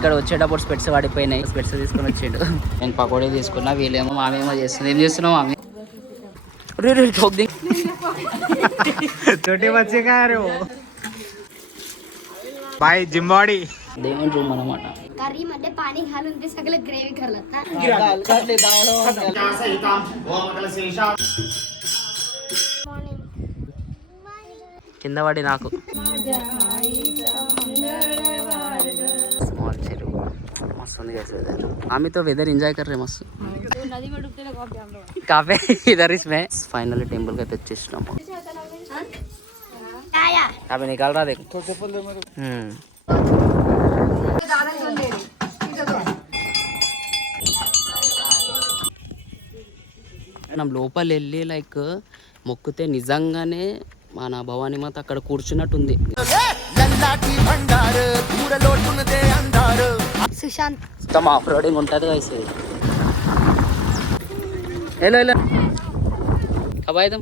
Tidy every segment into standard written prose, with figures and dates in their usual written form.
ఇక్కడ వచ్చేటప్పుడు స్పెట్స్ పడిపోయినాయి, స్పెట్స్ తీసుకొని వచ్చిండు. నేను పకోడీ తీసుకున్నా, వీళ్ళేమో మామేమో చేస్తుంది. ఏం చేస్తున్నావు మామి? छोटे बच्चे का है वो भाई जिम बॉडी దేవుని రూమ్ అన్నమాట. करी मध्ये पाणी घालून ते सगळं ग्रेव्ही करलं కింద పడి నాకు స్మాల్ చెరువు మస్తు ఉంది guys weather. आम्ही तो वेदर एंजॉय कर रहे हैं मस्त. नदी में डूबते ना काफे इधर इसमें फाइनली टेंपल का వచ్చేసినాం. आया अभी निकाल रहा देख. మనం లోపల వెళ్ళి లైక్ మొక్కితే నిజంగానే మన భవానీ మాత అక్కడ కూర్చున్నట్టుంది. सुशांत మొత్తం ఆఫ్ రోడింగ్ ఉంటుంది వయసు. హలో హలో కబాయిదం.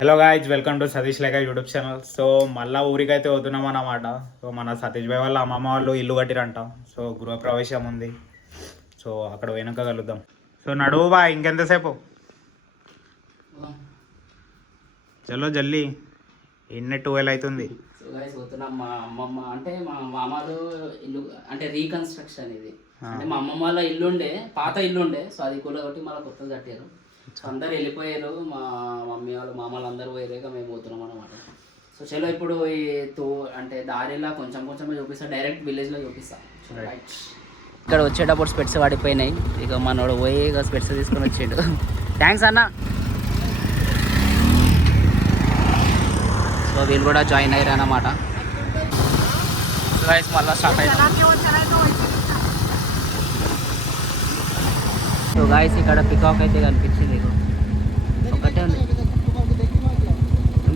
Hello guys, welcome to Satish Lekha YouTube channel. So మళ్ళీ ఊరికైతే పోతున్నాం అన్నమాట. సో మన సతీష్ భాయ్ వాళ్ళ అమ్మమ్మ వాళ్ళు ఇల్లు కట్టిరంట. సో గృహప్రవేశం ఉంది. సో అక్కడ పోయినాక కలుద్దాం. సో నడువు బా, ఇంకెంతసేపు? చలో జల్దీ, ఎన్ని 12 అవుతుంది. సో గైస్ పోతున్నాం. మా అమ్మమ్మ అంటే మా మామలు ఇల్లు అంటే రీకన్స్ట్రక్షన్ ఇది. అంటే మా అమ్మమ్మ వాళ్ళ ఇల్లు ఉండే, పాత ఇల్లు ఉండే. సో అది కూలగొట్టి మళ్ళీ కొత్తది కట్టారు. సో అందరు వెళ్ళిపోయారు, మా మమ్మీ వాళ్ళు మామలు అందరూ పోయాక మేము పోతున్నాం అన్నమాట. సో చలో ఇప్పుడు ఈ అంటే దారిలా కొంచెం కొంచెమే చూపిస్తా, డైరెక్ట్ విలేజ్లో చూపిస్తా. ఇక్కడ వచ్చేటప్పుడు స్పెట్స్ పడిపోయినాయి, ఇక మనోడు పోయి ఇక స్పెట్స్ తీసుకొని వచ్చిండు. థ్యాంక్స్ అన్న. సో వీళ్ళు కూడా జాయిన్ అయ్యారు అన్నమాట. గైస్ మళ్ళీ స్టార్ట్ అయ్యారు. సో గాయస్ ఇక్కడ పికాక్ అయితే కనిపించింది, ఒకటే ఉంది.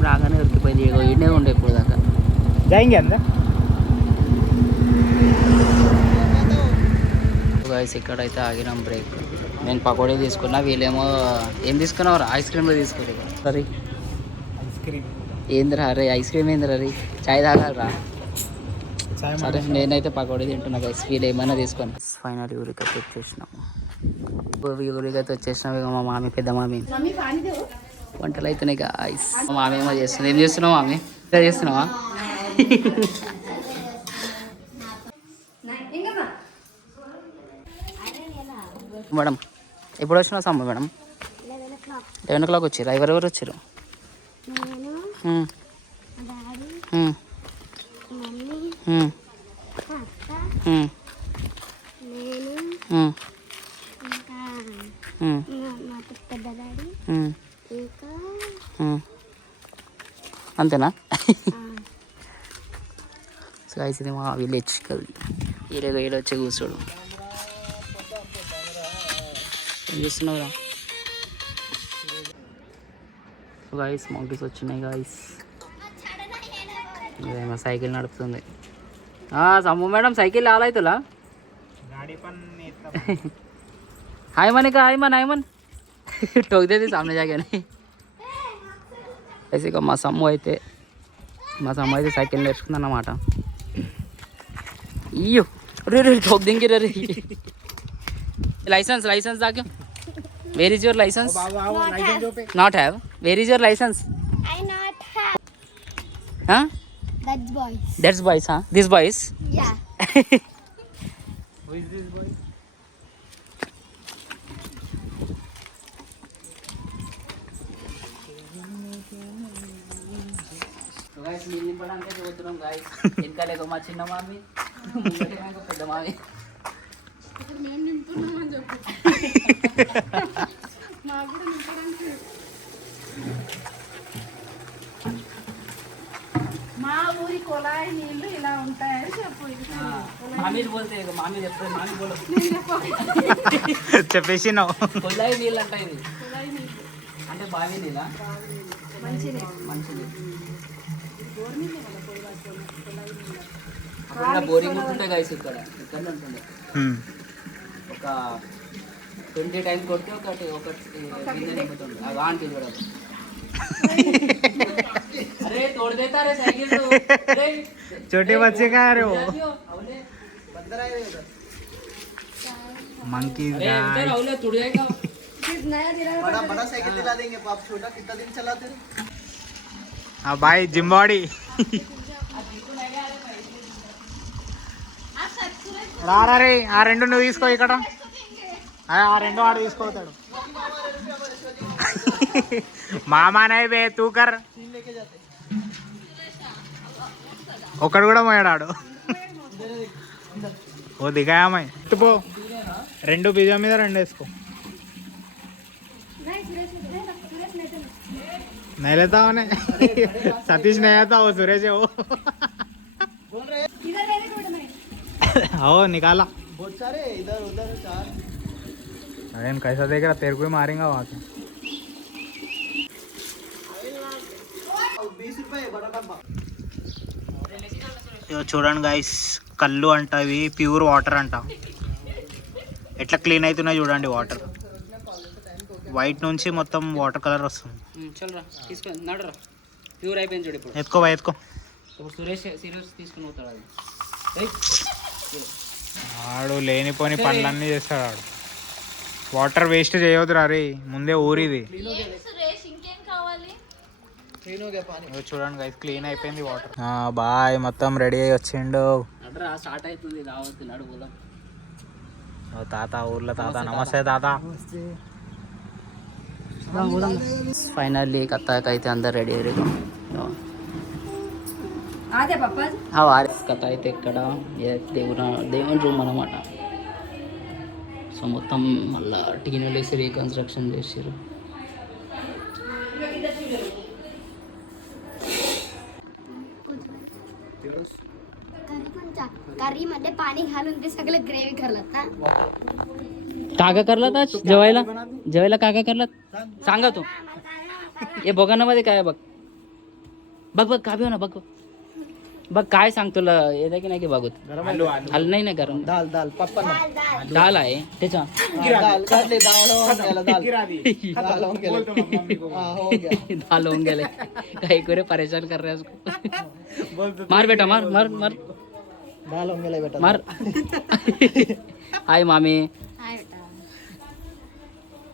రాగానే ఉరికిపోయింది, ఇగో ఈడే ఉండే ఇప్పుడు దాకా. గాయస్ ఇక్కడ అయితే ఆగినాం బ్రేక్. నేను పకోడీ తీసుకున్నా, వీళ్ళేమో ఏం తీసుకున్నావు? ఐస్ క్రీమ్లో తీసుకుని. సరే ఐస్ క్రీమ్ ఏందిరా రే, ఐస్ క్రీమ్ ఏందిరా రే, చాయ్ తాగాలరా. సరే నేనైతే పకోడీ తింటున్నా గైస్, వీళ్ళు ఏమైనా తీసుకొని. ఫైనల్ ఊరికైతే వచ్చేసినాము. ఊరికైతే వచ్చేసినాం. ఇక మా మామి, పెద్ద మామి వంటలు అవుతున్నాయి గాయస్. మా మామి ఏమో చేస్తుంది. ఏం చేస్తున్నావు మామి? ఇంకా చేస్తున్నావా? మేడం ఎప్పుడు వచ్చినావు సమ్మ? మేడం 11 o'clock వచ్చారు. ఎవరెవరు వచ్చారు? అంతేనా? సో గైస్ ఇది మా విలేజ్ కది. ఈడ వచ్చి కూర్చోడు. ఏం చేస్తున్నావురా? గాయస్ మౌంటీస్ వచ్చినాయి గాయస్. ఇదేమో సైకిల్ నడుపుతుంది. సమ్ము మేడం సైకిల్ ఆలైతులా? Hi Manika, hi man, hi man ठोक देते सामने जाके नहीं. ऐसे का మా సమ్ము అయితే సైకిల్ నేర్చుకుంది అన్నమాట. అయ్యో రే రే ठोक देंगे रे. Licence दाके. Where is your license? Not have. Where is your license? I not have. Huh? That's boys, huh? This boys? Yeah. Who is this boy? guys నీళ్ళు నింపడానికి పోతున్నాం guys. వెనకాలేక మా చిన్న మామి, ముంగటేమో పెద్ద మామి. నేను నింపుతున్నామని చెప్పు. నాకు కూడా నింపడానికి. మా ఊరి కొలాయి నీళ్ళు ఇలా ఉంటాయని చెప్పు. మామీ బోల్తే మామీ చెప్తే మామీ బోలో చెప్పేసి కొలాయి నీళ్ళు అంట. ఇది అంటే బావి నీళ్ళ? మంచిది. బోరింగ్ ఉంటుండే గైస్. ఇక్కడ ఉంటుండే ఒక 20 times కొడితే ఒకటి నింపుతుండే. ఆంటీ చూడాలి अरे तोड़ देता रे साइकिल तो अरे छोटे बच्चे का है रे वो अवले मंकी अरे इधर अवले टूट जाएगा नया दिला बड़ा बड़ा साइकिल दिला देंगे पाप छोटा कितना दिन चलाते हो हाँ भाई जिम बॉडी రారా రే ఆ రెండు నువ్వు తీసుకో ఇక్కడ ఆ రెండు ఆడు తీసుకోతాడు మామానే బే తూకర్ ఒక్కడు కూడా పోయాడు ఓ దిగాయమ్మాయి పో రెండు పిజ్జా మీద రెండు వేసుకో नहीं लेता उन्हें सतीश नहीं आता वो सुरेश है वो आओ निकाला बहुत सारे इधर उधर चार अरे कैसा देख रहा तेरे को ही मारेंगे वहाँ के 20 रुपए बड़ा डब्बा చూడండి గైస్ కళ్ళు అంట ఇవి ప్యూర్ వాటర్ అంట ఎట్లా క్లీన్ అవుతున్నాయి చూడండి వాటర్ వైట్ నుంచి మొత్తం వాటర్ కలర్ వస్తుంది చల్రా తీసుకో నడరా ప్యూర్ అయిపోయింది చూడు ఇప్పుడు ఎత్తుకో బాయ్ ఎత్తుకో ఇప్పుడు సీరియస్ తీసుకుని పోతాడు అది ఆడు లేనిపోని పనులన్నీ చేస్తాడు ఆడు వాటర్ వేస్ట్ చేయొద్దురా రే ముందే ఊరిది क्लीन हो गया पानी ఇగో చూడండి గైస్ క్లీన్ అయిపోయింది వాటర్ బాయ్ మొత్తం రెడీ అయ్యి వచ్చిండు నడరా స్టార్ట్ అవుతుంది రావద్దు నడు పోదాం ఓ తాత ఊర్లో తాత నమస్తే తాత ఫైనల్లీ కథకి అయితే అందరు రెడీ అయ్యారు అదే పప్పా వారిస్ కథ అయితే ఇక్కడ దేవుని రూమ్ అన్నమాట సో మొత్తం మళ్ళా టీనులు వేసి రీకన్స్ట్రక్షన్ చేసారు करी मध्ये पाणी घालून ते सगळं ग्रेव्ही करलं का काका करला तर जेवायला काका करला सांगा तू हे बघानामध्ये काय आहे बघ बघ बघ का ना बघ बघ काय सांग तुला येतं की नाही की बघत हल नाही ना गरम दाल दाल पप्पा ना डाल आहे त्याच्या दाल काढले दाल होऊन गेला दाल दाल होऊन गेला हाँ हो गया दाल होऊन गेले काही करे परेशान कर रहे हैं उसको मार बेटा मार मार मार दाल होऊन गेला बेटा मार हाय मामी हाय बेटा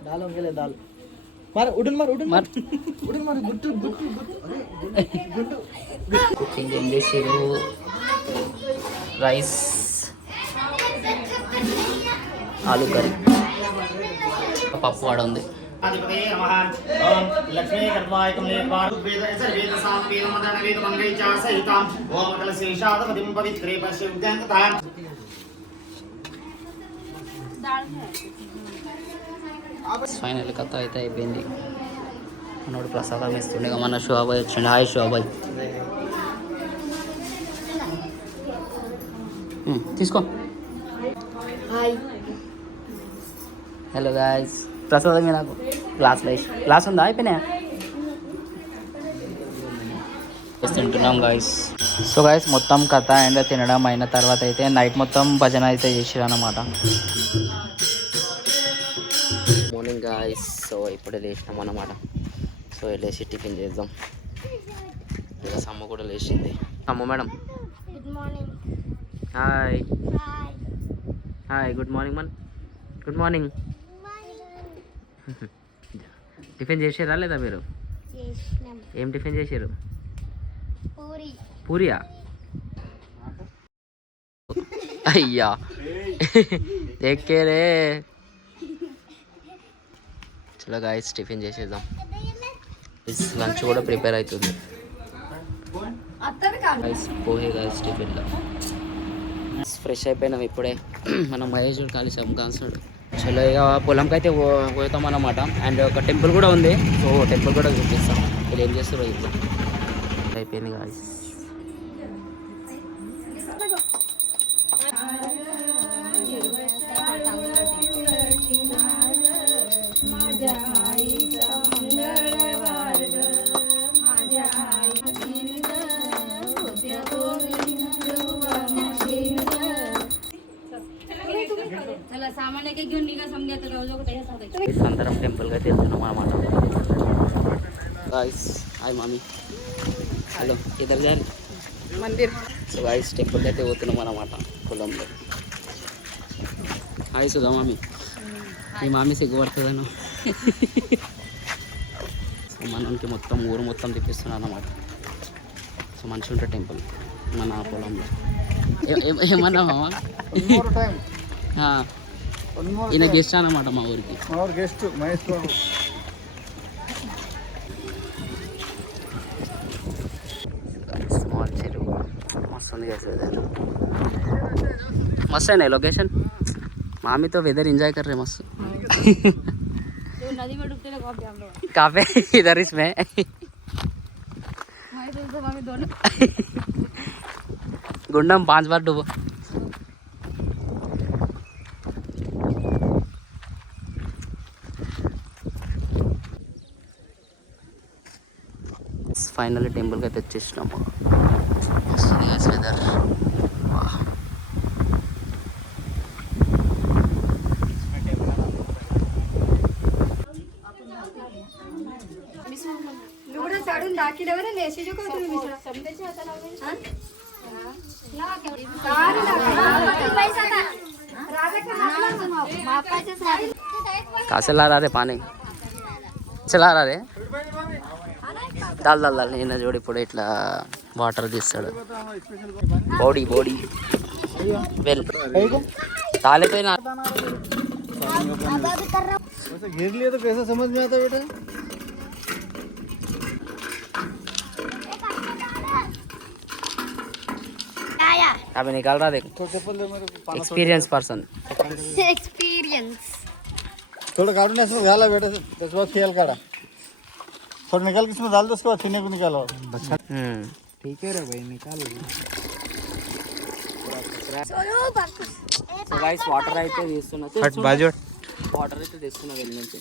दाल होऊन गेले दाल मार उडून मार मार उडून मार गुट्टू गुट्टू गुट्टू अरे गुट्टू కుకింగ్ ఏం చేసారు రైస్ ఆలు కర్రీ పప్పు వాడ ఉంది ఫైనల్ కథ అయితే అయిపోయింది మనోడు ప్రసాదం ఇస్తుండే మన శోభాయ్ వచ్చిండు హాయ్ శోభాయ్ తీసుకో हाय హలో గాయస్ ప్రసాదం నాకు గ్లాస్లో వేసి గ్లాస్ ఉందా అయిపోయినాయా తింటున్నాం గాయస్ సో గాయస్ మొత్తం కథ అండ్ తినడం అయిన తర్వాత అయితే నైట్ మొత్తం భజన అయితే చేసారు అన్నమాట మార్నింగ్ గాయస్ సో ఇప్పుడే లేచినాం అన్నమాట సో వెళ్ళేసి టిఫిన్ చేద్దాం ఇక సమ్మ కూడా లేచింది సమ్మ మేడం गुड मॉर्निंग హాయ్ हाय hi good morning Mann good morning tiffin చేసారా లేదా మీరు చేసినాం ఏం టిఫిన్ చేశారు పూరి పూరియా అయ్యా ఎక్కేరే చలో గాయస్ టిఫిన్ చేసేద్దాం లంచ్ కూడా ప్రిపేర్ అవుతుంది అత్తది కాదు గాయస్ పోహే గాయస్ టిఫిన్లో ఫ్రెష్ అయిపోయినాం ఇప్పుడే మనం మహేష్ కలిసాం కాన్సర్ట్ చలో ఇక పొలంకి అయితే పోతాం అన్నమాట అండ్ ఒక టెంపుల్ కూడా ఉంది సో టెంపుల్ కూడా చూపిస్తాం వీళ్ళు ఏం చేస్తారో ఇప్పుడు అయిపోయింది గాయస్ चला सामान एक घेऊन निघा समजा तर जाऊ जाऊ అందరం టెంపుల్కి అయితే వెళ్తున్నాం అన్నమాట गाइस हाय मामी हेलो इधर जा మందిర్ సో గాయస్ టెంపుల్ అయితే పోతున్నాం అన్నమాట పొలంలో. హాయ్ సుధా మామి. ఈ మామి సిగ్గుపడుతుందను. సో మనకి మొత్తం ఊరు మొత్తం తిప్పిస్తున్నాను అన్నమాట. సో మంచిగా ఉంటుంది టెంపుల్ మన పొలంలో. ఏమన్నా మామ ఈయన గెస్ట్ అన్నమాట మా ఊరికి. గెస్ట్ మహేష్ బాబు. స్మాల్ చెరువు మస్తు ఉంది కదా వెదర్. मस्त है ना लोकेशन. मामी तो वेदर एंजॉय कर रहे हैं मस्त. नदी में डूबते ना कॉफी हम लोग कहाँ पे इधर इसमें तो मम्मी दोनों गुंडम 5 बार डूबो. फाइनली टेंपल का తెచ్చేసినాము. మస్తు ఉంది కదా వెదర్. लुगड़ा साडून दाखिल्यावर नेशीचे का तुम्ही मिसळ कहाँ से ला रहा रे पानी चला रहा रे डाल डाल डाल ఈయన చూడు ఇప్పుడు ఇట్లా వాటర్ తీస్తాడు. బాడీ బాడీ వెల్ తాలిపోయిన गिर लिए तो कैसे समझ में आता बेटा. अभी निकाल रहा देख एक्सपीरियंस पर्सन. एक्सपीरियंस थोड़ा काटून इसमें डाला बेटा. इसके बाद खेल काटा थोड़ा निकाल के इसमें डाल दो. उसके बाद सीने को निकालो. ठीक है रे भाई निकाल. సో గైస్ వాటర్ అయితే తీస్తున్నా. बाजू వాటర్ అయితే తీస్తున్నా వెళ్ళి నుంచి.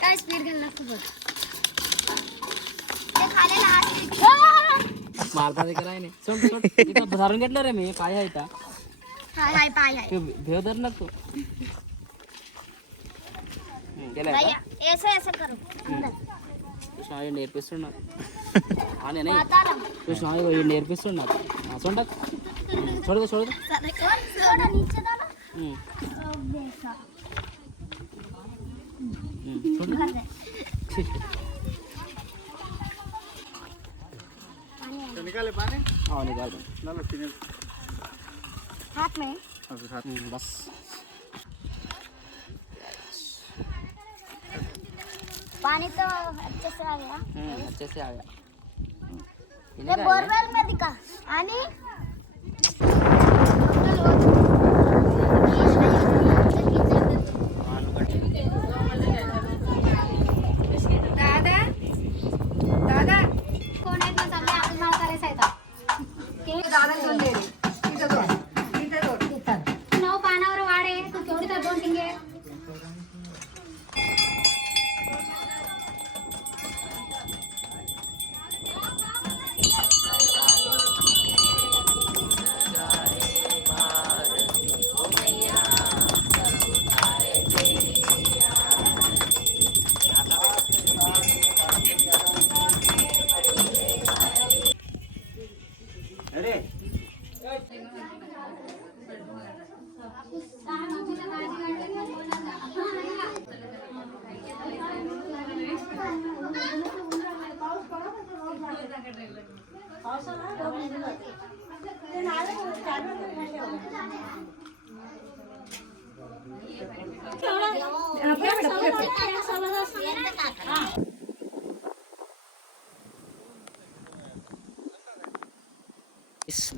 काय स्पीड घालना खूप ते खालेला मारता देखा आहे नाही. सोड सोड इथं धरून घेतलं रे मी पाय आहे इथं. हाय हाय पाय आहे तू भेव धर ना तू. गेलाय का? भैया ऐसे ऐसे करो కృష్ణ నేర్పిస్తున్నా. అని माताराम కృష్ణ నేర్పిస్తున్నా. చూడ చూడదు చూడదు. थोड़ा नीचे डालो చూడు निकाले पानी. हाँ निकाल दो. डालो सीने हाथ में बस पानी तो अच्छे से आ गया. अच्छे से आ गया. ये बोरवेल में दिखा आणि दादा दादा कोण आहेत ना चांगले आपण मला करायचं आहे दादा दोन दे रे. इथं दोन नऊ पानावर वाढ आहे तू केवढी तर 2 टिंगे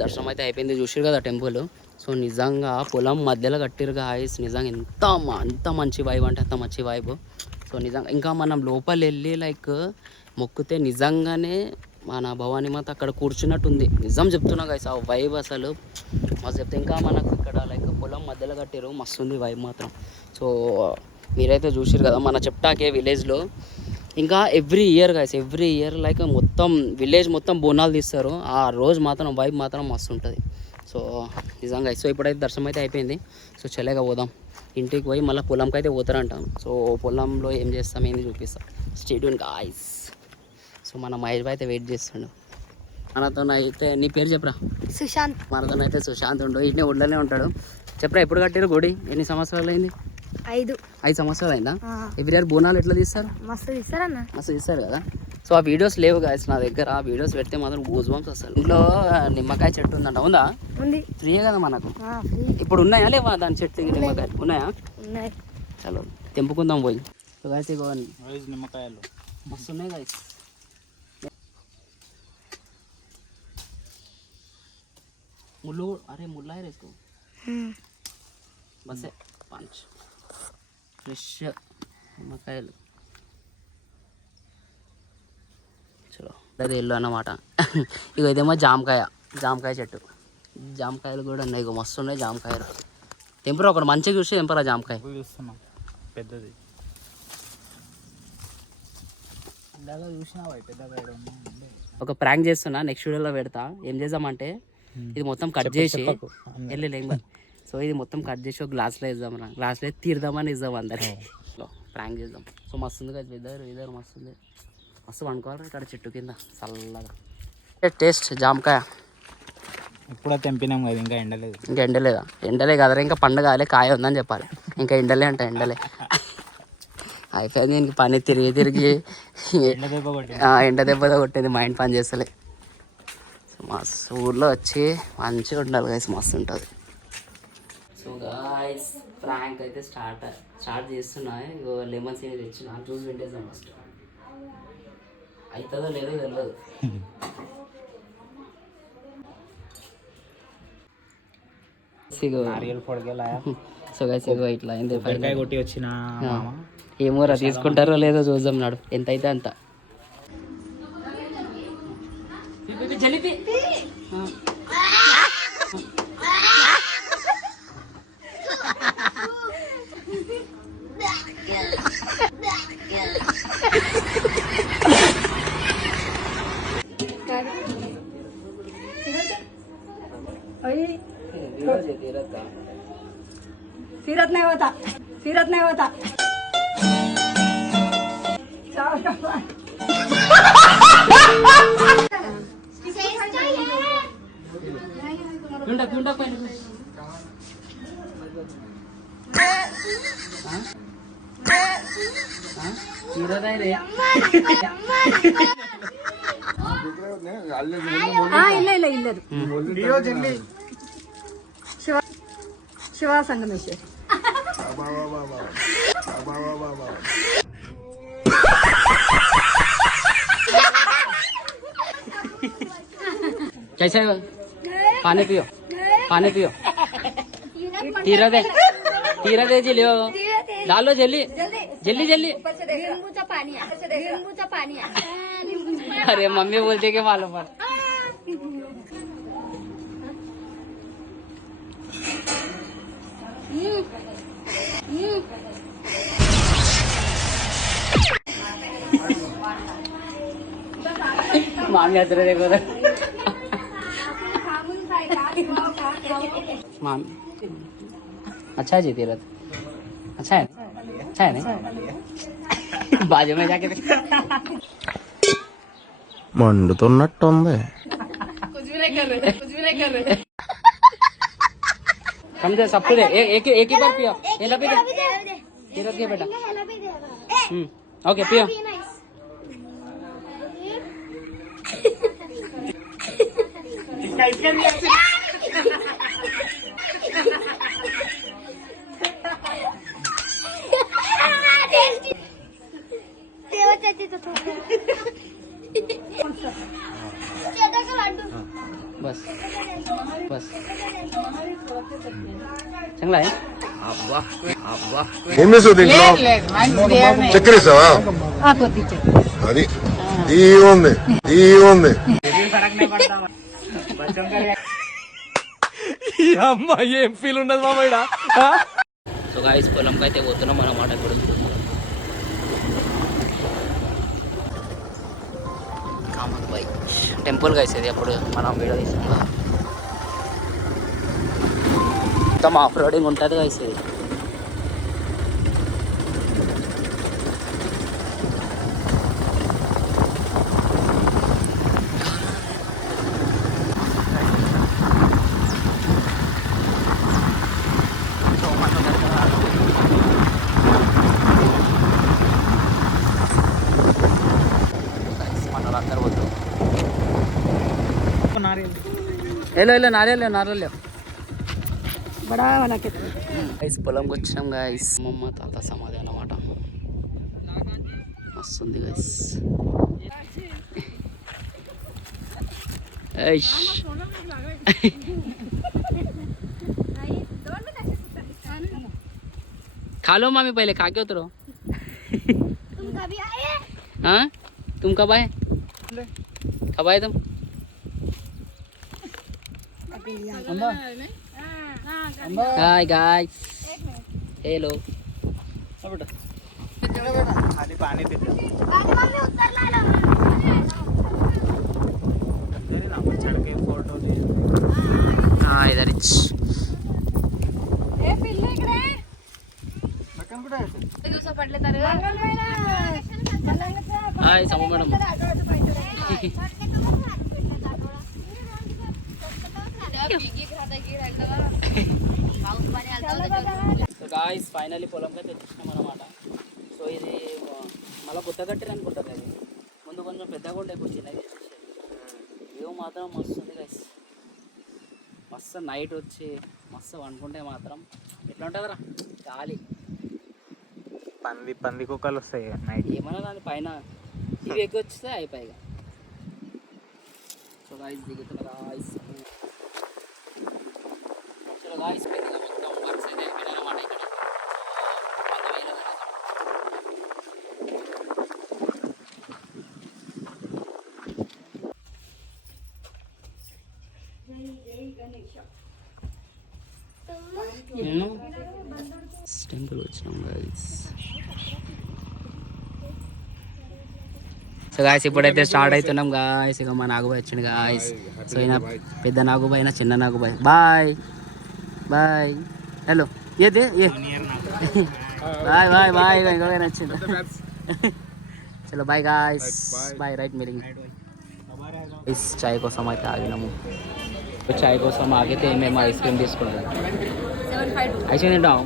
దర్శనం అయితే అయిపోయింది. చూసారు కదా టెంపుల్. సో నిజంగా పొలం మధ్యలో కట్టిరు గాయ్స్. నిజంగా ఎంత మంచి వైబ్ అంటే అంత మంచి వైబ్. సో నిజంగా ఇంకా మనం లోపల వెళ్ళి లైక్ మొక్కితే నిజంగానే మన భవానీమాత అక్కడ కూర్చున్నట్టుంది. నిజం చెప్తున్నా గాయ్స్ ఆ వైబ్ అసలు మస్తు చెప్తే. ఇంకా మనకు ఇక్కడ లైక్ పొలం మధ్యలో కట్టిరు మస్తుంది వైబ్ మాత్రం. సో మీరైతే చూసారు కదా మన చెప్టాకే విలేజ్లో ఇంకా ఎవ్రీ ఇయర్ గాయస్ లైక్ మొత్తం విలేజ్ మొత్తం బోనాలు తీస్తారు. ఆ రోజు మాత్రం వైబ్ మాత్రం మస్తు ఉంటుంది. సో నిజంగా సో ఇప్పుడైతే దర్శనం అయితే అయిపోయింది. సో చెల్లెగా పోదాం ఇంటికి పోయి మళ్ళీ పొలంకి అయితే పోతారంటాను. సో పొలంలో ఏం చేస్తాం ఏంది చూపిస్తాం. Stadium guys. సో మన మహేష్ అయితే వెయిట్ చేస్తుండు. మనతో అయితే నీ పేరు చెప్పరా? సుశాంత్. మనతో అయితే సుశాంత్ ఉండు. ఇట్నే ఊళ్ళోనే ఉంటాడు. చెప్పరా ఎప్పుడు కట్టారు గుడి? ఎన్ని సంవత్సరాలు అయింది? 5 సంవత్సరాలు అయిందా? ఎవ్రీ ఇయర్ బోనాలు ఎట్లా తీస్తారు? మస్తు తీస్తారన్న. మస్తు తీస్తారు కదా. సో ఆ వీడియోస్ లేవు గాయస్ నా దగ్గర. ఆ వీడియోస్ పెడితే మాత్రం గూస్ బంప్స్ వస్తారు. ఇంట్లో నిమ్మకాయ చెట్టు ఉందంట. ఉందా? ఉంది. ఫ్రీయే కదా మనకు. ఇప్పుడు ఉన్నాయా లేవా దాని చెట్టు నిమ్మకాయలు? ఉన్నాయా? ఉన్నాయి. చలో తెంపుకుందాం పోయి. సో గాయస్ ఇగో నిమ్మకాయలు మస్తు ఉన్నాయి గాయస్. ముళ్ళు అరే ముళ్ళ వేసుకో బస్సే పంచ్ ఫ్రెష్ నిమ్మకాయలు. చలో అదే ఇల్లు అన్నమాట. ఇక ఇదేమో జామకాయ చెట్టు. జామకాయలు కూడా ఉన్నాయి. ఇక మస్తు ఉన్నాయి జామకాయలు. తెంపరా ఒకటి మంచిగా చూసి తెంపరా జామకాయ. చూస్తున్నాం పెద్దది ఒక ప్రాంక్ చేస్తున్నా నెక్స్ట్ వీడియోలో పెడతా. ఏం చేద్దామంటే ఇది మొత్తం కట్ చేసి వెళ్ళలేం. సో ఇది మొత్తం కట్ చేసి ఒక గ్లాస్లో వేద్దాం. గ్లాస్లో తీరుదామని ఇద్దాం అందరికి. ప్రాంక్ చేద్దాం. సో మస్తు ఉంది కదా వెదర్ మస్తు ఉంది. మస్తు వండుకోవాలి ఇక్కడ చెట్టు కింద చల్లగా. టేస్ట్ జామకాయ ఇప్పుడు తెంపినాం కదా ఇంకా ఎండలేదు. ఇంకా ఎండలే కదరా. ఇంకా పండుగ కాయ ఉందని చెప్పాలి. ఇంకా ఎండలే అంట ఎండలే అయిపోయింది. ఇంక పని తిరిగి ఎండ దెబ్బతో కొట్టింది. మైండ్ పని చేస్తలే. మస్తు ఊర్లో వచ్చి మంచిగా ఉండాలి గైస్. మస్తు ఉంటుంది. సో గాయస్ ప్రాంక్ అయితే స్టార్ట్ చేస్తున్నా. ఇంకో లెమన్స్ ఏది తెచ్చిన జ్యూస్ పెట్టేసాం. ఫస్ట్ అవుతుందో లేదో తెలియదు. సో గైస్ ఇగో ఇట్లా అయింది. కొట్టి వచ్చిన ఏమోరా తీసుకుంటారో లేదో చూద్దాం. నాడు ఎంత అయితే అంత. జలిపి सीरत नहीं होता क्यों पहले रे ಇಲ್ಲ ಶಿವ ಸಂಗಮೇಶ್ವರ್. कैसे पानी पियो तीरा दे जी लियो डालो जल्दी अरे मम्मी बोलते कि मालूम पर मामी हंस रहे देखो मामी. अच्छा है जी तीरथ. अच्छा है ना बाजू में जाके మండుతున్నట్టుంది. समझे सबको दे एक ही बार पियो. ये ला पी दे तीरथ के बेटा. ओके पियो. बस चंगला है. ఏం చేసావు దీంట్లో? చక్కెర వేసావా? అది ఈ ఉంది అమ్మా ఏం ఫీల్ ఉండదు మామయ్య. సో గాయ్స్ పొలంకి అయితే పోతున్నాం అన్నమాట. ఇప్పుడు కామన్ బై టెంపుల్ గాయ్స్ ఇది. అప్పుడు మనం వీడియో తీసుకున్నాం. మొత్తం ఆఫ్ రోడింగ్ ఉంటుంది గైస్ ఇది. వెళ్ళు నారేళ్ళు బడా మనకి గైస్ పొలంకి వచ్చినాం గైస్. అమ్మమ్మ తాత సమాధి అన్నమాట. వస్తుంది గైస్. खा लो मामी पहले, खा के उतरो. तुम कभी आए? हाँ तुम कब आए? कब आए तुम? Hi guys, hello. खाली पानी पीते मम्मी उतर ला लो. चढ़ के फोटो ले. हाँ इधर ఏ పిల్ల ఇక్కడే हाय समू मैडम. సో గాయ్స్ ఫైనల్లీ పొలంకి అయితే తెచ్చినాం అన్నమాట. సో ఇది మళ్ళీ కొత్త కట్టిరు అనుకుంటుంది. అది ముందు కొంచెం పెద్దగా ఉండే ఇప్పుడు చిన్నగా వ్యూ మాత్రం మస్తు ఉంది గైస్. మస్తు నైట్ వచ్చి మస్తు అనుకుంటే మాత్రం ఎట్లా ఉంటుందిరా గాలి. పంది కుక్కలు వస్తాయి నైట్. ఏమన్నా దాని పైన ఇవి ఎక్కి వస్తే అయిపోయి. సో గాయ్స్ దిగుతున్నా గాయ్స్. సో గాయ్స్ పెద్దగా మొత్తం వర్క్స్ అయితే అయిపోయినాయి అన్నమాట ఇక్కడ. టెంపుల్ వచ్చినాం గాయ్స్. సో గాయస్ ఇప్పుడైతే స్టార్ట్ అవుతున్నాం గాయస్. ఇక మా నాగుబాయ్ వచ్చిండు గాయస్. సో ఈయన పెద్ద నాగుబాయ్, నా చిన్న నాగుబాయ్. Bye bye. హలో ఏదే ఏ బాయ్ బాయ్ బాయ్. ఇంకొక వచ్చింది. చలో బాయ్ గాయస్, బాయ్. రైట్ మీరింగ్. చాయ్ కోసం అయితే ఆగినాము. చాయ్ కోసం ఆగితే మేము ఐస్ క్రీమ్ తీసుకున్నాం. ఐస్ క్రీమ్ తింటాం.